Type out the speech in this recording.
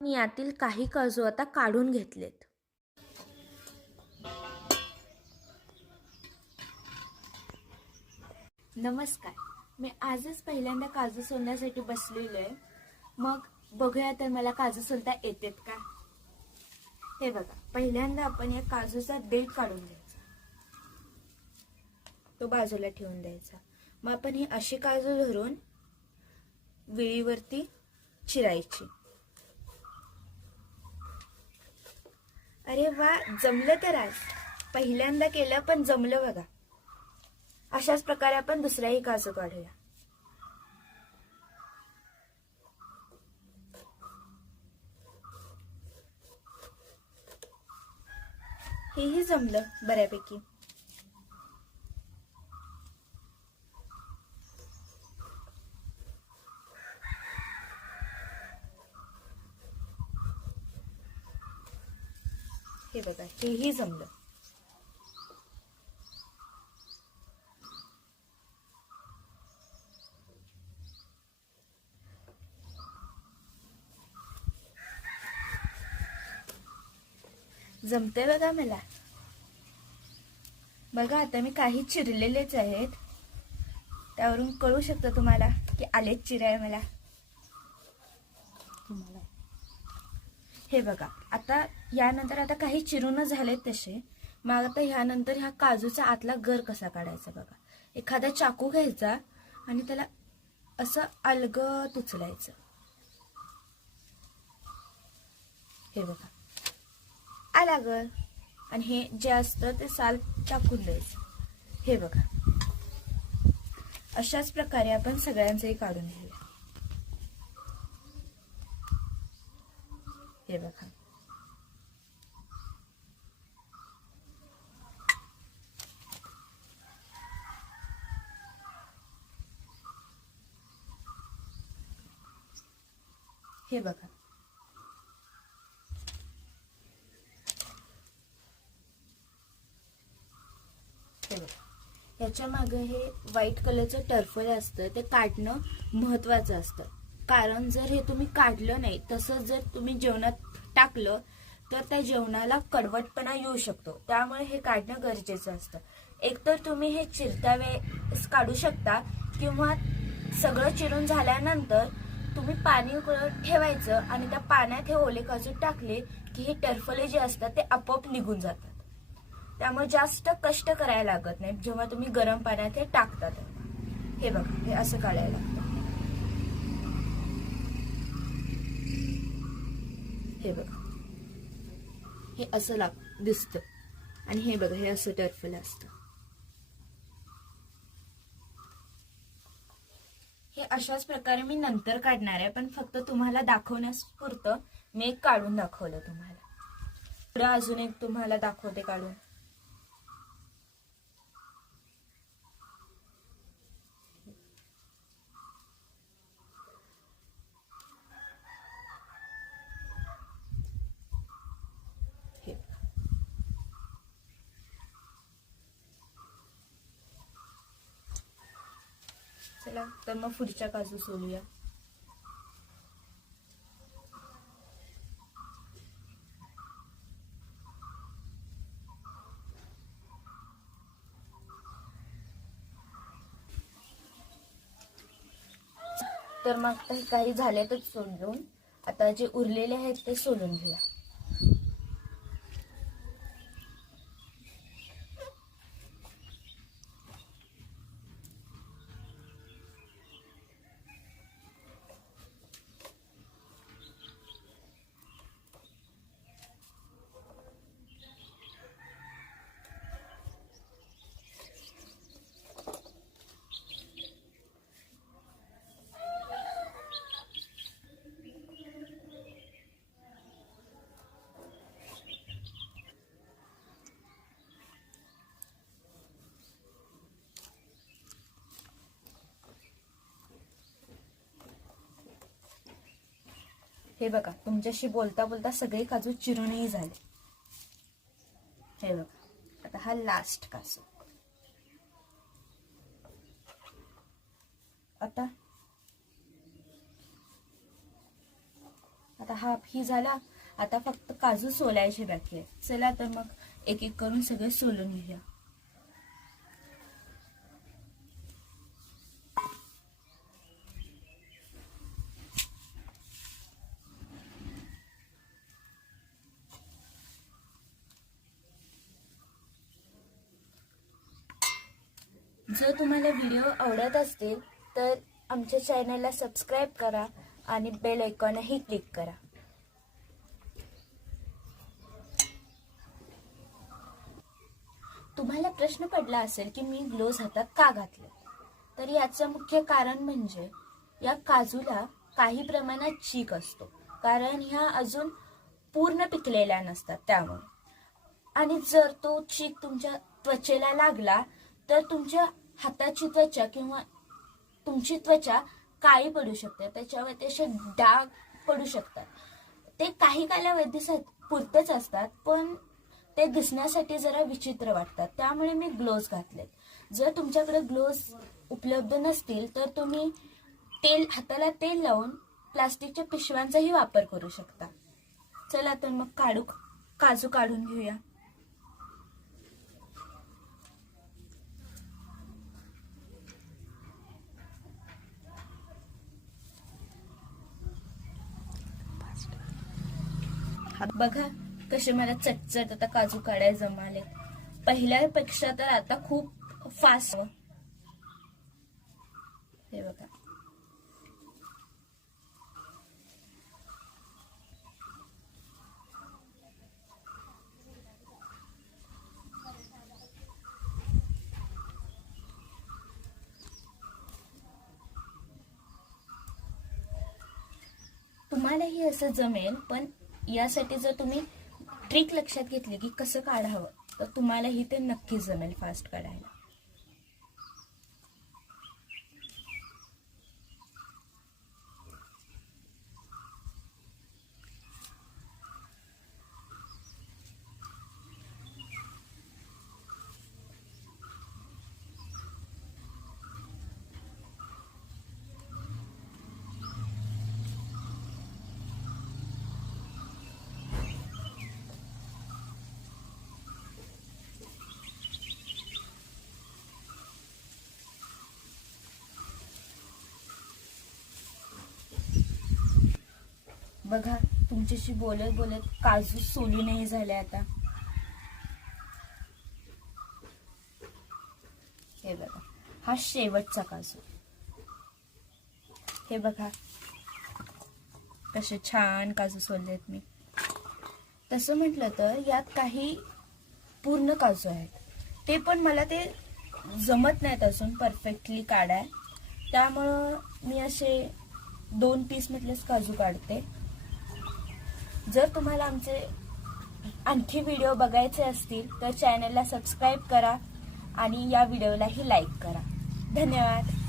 मी यातील काही काजू आता काढून घेतलेत. नमस्कार. मी आजच पहिल्यांदा काजू सोलण्यासाठी बसलेलो आहे. मग बघूया तर मला काजू सोलता येतात का. हे बघा, पहिल्यांदा आपण या काजूचा देठ काढून घ्यायचा, तो बाजूला ठेवून द्यायचा. मग आपण ही अशी काजू धरून विळीवरती चिरायची. अरे वा, जमलं तर आज पहिल्यांदा केलं पण जमलं बघा. अशाच प्रकारे आपण दुसऱ्याही काजू काढूया. हेही जमलं बऱ्यापैकी. हे बघा, हेही जमलं. जमते बघा मला. बघा, आता मी काही चिरलेलेच आहेत, त्यावरून कळू शकतं तुम्हाला की आलेच चिराय मला. हे बघा, आता यानंतर आता काही चिरूनच झालेत तसे. मग आता ह्यानंतर ह्या काजूचा आतला गर कसा काढायचा बघा. एखादा चाकू घ्यायचा आणि त्याला असं अलगद उचलायचं. हे बघा, आला गर. आणि हे जे असतं ते साल टाकून द्यायचं. हे बघा, अशाच प्रकारे आपण सगळ्यांचंही काढून घेऊया. हे बघा, हे बघा. याच्या मागे हे व्हाईट कलरचं टर्फल असतं, ते काढणं महत्वाचं असतं. कारण जर हे तुम्ही काढलं नाही, तसंच जर तुम्ही जेवणात टाकलं तर त्या जेवणाला कडवटपणा येऊ शकतो. त्यामुळे हे काढणं गरजेचं असतं. एकतर तुम्ही हे चिरत्या वेळेस काढू शकता, किंवा सगळं चिरून झाल्यानंतर तुम्ही पाणी उकळत ठेवायचं आणि त्या पाण्यात हे ओले काजू टाकले की हे टर्फले जे असतात ते आपोआप निघून जातात. त्यामुळे जास्त कष्ट करायला लागत नाही जेव्हा तुम्ही गरम पाण्यात हे टाकतात. हे बघा, हे असं काढायला लागतं. हे बघा, हे असं दिसतं. आणि हे बघा, हे असं टर्फल असतं. हे अशाच प्रकारे मी नंतर काढणार आहे, पण फक्त तुम्हाला दाखवण्यास पुरतं मी एक काढून दाखवलं तुम्हाला. पुढे अजून एक तुम्हाला दाखवते काढून. चला तर मग पुढच्या काजू सोलूया. तर मग काही झाल्यातच सोलून, आता जे उरलेले आहेत ते सोलून घेऊया. हे बघा, तुमच्याशी बोलता बोलता सगळे काजू चिरूनही झाले. हे बघा, आता हा लास्ट काजू. आता आता हा ही झाला. आता फक्त काजू सोलायचे बाकी आहे. चला तर मग एक एक करून सगळे सोलून घेऊया. जर तुम्हाला व्हिडिओ आवडत असतील तर आमच्या चॅनलला सबस्क्राईब करा आणि बेल आयकॉनही क्लिक करा. तुम्हाला प्रश्न पडला असेल की मी ग्लोव्ज हातात का घातले, तर याचं मुख्य कारण म्हणजे या काजूला काही प्रमाणात चीक असतो, कारण ह्या अजून पूर्ण पिकलेल्या नसतात त्यामुळे. आणि जर तो चीक तुमच्या त्वचेला लागला तर तुमच्या हाताची त्वचा किंवा तुमची त्वचा काळी पडू शकते, त्याच्यावर असे डाग पडू शकतात. ते काही कालावधीसाठी पुरतेच असतात, पण ते दिसण्यासाठी जरा विचित्र वाटतात. त्यामुळे मी ग्लोव्ज घातले. जर तुमच्याकडे ग्लोव्ज उपलब्ध नसतील तर तुम्ही हाताला तेल लावून प्लास्टिकच्या पिशव्यांचाही वापर करू शकता. चला तर मग काजू काढून घेऊया. बघा कसे मला चटचट आता काजू काढायला जमाले. पहिल्यापेक्षा तर आता खूप फास्ट. हे बघा, तुम्हालाही असं जमेल. पण यासाठी जर तुम्ही ट्रिक लक्षात घेतली की कसं काढावं तर तुम्हालाही ते नक्कीच जमेल फास्ट काढायला. बघा तुमच्याशी बोलत बोलत काजू सोलूनही झाले. आता हे बघा, हा शेवटचा काजू. हे बघा कसे छान काजू सोललेत मी. तसं म्हटलं तर यात काही पूर्ण काजू आहेत, ते पण मला ते जमत नाहीत अजून परफेक्टली काढाय. त्यामुळं मी असे 2 पीस मधलेच काजू काढते. जर तुम्हाला आमचे आणखी व्हिडिओ बघायचे असतील तर चॅनलला सबस्क्राईब करा आणि या व्हिडिओलाही लाईक करा. धन्यवाद.